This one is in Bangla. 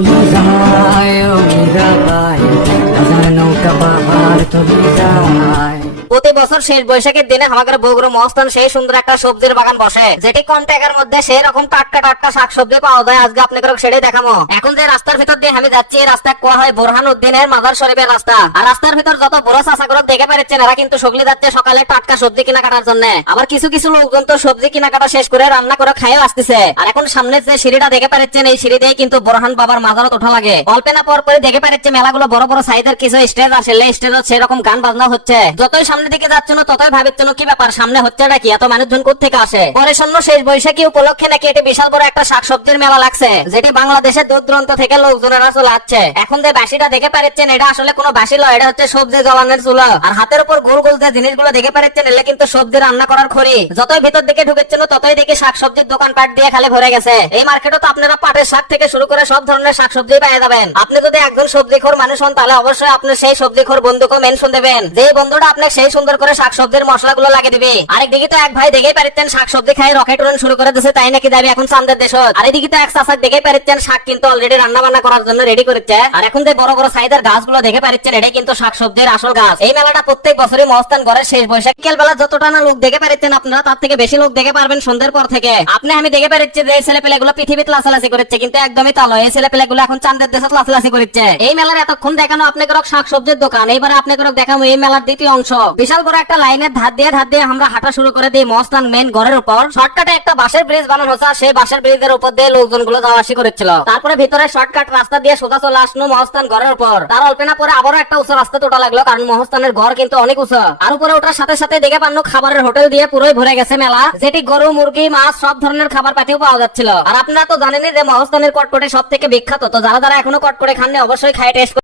চলে যায় ও মীরাবাই হাজার নৌকা পাহাড় চলে যায় প্রতি বছর শেষ বৈশাখের দিনে আমাদের বগুড়া মহস্থান সেই সুন্দর একটা সবজির বাগান বসে। যেটি কম টাকার মধ্যে সেই রকম টাটকা টাটকা শাকসবজি পাওয়া যায়, আজকে আপনাকে সেটাই দেখাবো এখন যে রাস্তার ভিতর দিয়ে আমি যাচ্ছি, এই রাস্তা কোয়া হয় বোরহান উদ্দিনের মাদার শরীফের রাস্তা। আর রাস্তার ভিতর যত বড় চাষাগুলো দেখে পাচ্ছেন, এরা কিন্তু সগলি যাচ্ছে সকালে টাটকা সবজি কিনা কাটার জন্য। আবার কিছু কিছু লোকজন তো সবজি কিনা কাটা শেষ করে রান্না করে খাইও আসতেছে। আর এখন সামনে যে সিঁড়িটা দেখে পাচ্ছেন, এই সিঁড়ি দিয়ে কিন্তু বোরহান বাবার মাজারত ওঠা লাগে। অল্পেনা পর পরে দেখে পাচ্ছে মেলাগুলো বড় বড় সাইজের কিছু স্টেজ আসলে স্টেজত সেরকম গান বাজনা হচ্ছে। যতই সামনের দিকে যাচ্ছে না, ততই ভাবিচ্ছে না, কি ব্যাপার, সামনে হচ্ছে নাকি এত মানুষজন থেকে আসে? পরে শূন্য শেষ বৈশাখী উপলক্ষে নাকি এটি বিশাল বড় একটা শাকসবজির মেলা লাগছে, যেটি বাংলাদেশের দূর দূরান্ত থেকে লোকজনেরা চলে আসছে। এখন যে বাসিটা দেখে পাচ্ছেন এটা আসলে কোনো বাসি লয় এটা হচ্ছে সবজি জলানের চুলো। আর হাতের উপর গোল গোল যে জিনিসগুলো দেখে পাচ্ছেন এলে কিন্তু সবজি রান্না করার খড়ি। যতই ভিতর দিকে ঢুকেছেন ততই দেখি শাকসবজির দোকান পাট দিয়ে খালি ভরে গেছে। এই মার্কেটে তো আপনারা পাটের শাক থেকে শুরু করে সব ধরনের শাকসবজি পেয়ে যাবেন। আপনি যদি একজন সবজিখোর মানুষ হন, তাহলে অবশ্যই আপনি সেই সবজিখোর বন্ধুকে মেনশন দেবেন। যে বন্ধুটা আপনাকে সেই সুন্দর করে শাকসবজির মশলাগুলো লাগিয়ে দিবে। আরেকদিকে তো এক ভাই পারিতেন শাকসবজি খাই রকেট শুরু করে তাই নাকি এখন চান্দের দেশ তো এক চাষাক দেখে পারিতেন শাক কিন্তু অলরেডি রান্না বান্না করার জন্য রেডি করেছে। আর এখন যে বড় বড় সাইজের গাছগুলো দেখে কিন্তু শাকসবজির আসল গাছ। এই মেলাটা প্রত্যেক বছরই মহস্থান শেষ বৈশাখ। যতটা না লোক দেখে পারিচ্ছেন আপনারা, তার থেকে বেশি লোক দেখে পারবেন সন্ধ্যের পর থেকে। আপনি আমি দেখে পারিচ্ছি যে ছেলে পেলেগুলো পৃথিবীতে লাসালাসি করেছে, কিন্তু একদমই তালো এই ছেলে পেলেগুলো এখন চান্দের দেশে লাসালাসি করেছে। এই মেলার এতক্ষণ দেখানো আপনাকে শাক সবজির দোকান। এইবারে আপনাকে দেখাবো এই মেলার দ্বিতীয় অংশ। বিশাল বড় একটা লাইনের ধার দিয়ে ধার দিয়ে আমরা হাঁটা শুরু করে দিই। মহস্থান মেন ঘরের উপর। শর্টকাটে একটা বাঁশের ব্রিজ বানানো হচ্ছে সেই বাঁশের ব্রিজের উপর দিয়ে লোকজনগুলো যাওয়া আসি করেছিল। তারপরে ভিতরে শর্টকাট রাস্তা দিয়ে সোজা চলে আসলো মহস্থান ঘরের উপর। তার অল্প না পরে আবারও একটা উঁচু রাস্তা তোটা লাগল, কারণ মহস্থানের ঘর কিন্তু অনেক উঁচু। আর উপরে ওঠার সাথে সাথে দেখে পান্ন খাবারের হোটেল দিয়ে পুরোই ভরে গেছে মেলা। যেটি গরু, মুরগি, মাছ সব ধরনের খাবার পাঠিয়েও পাওয়া যাচ্ছিল। আর আপনারা তো জানেনই যে মহস্থানের কটকটে সব থেকে বিখ্যাত। তো যারা যারা এখনও কটকটে খাননি, অবশ্যই খাই টেস্ট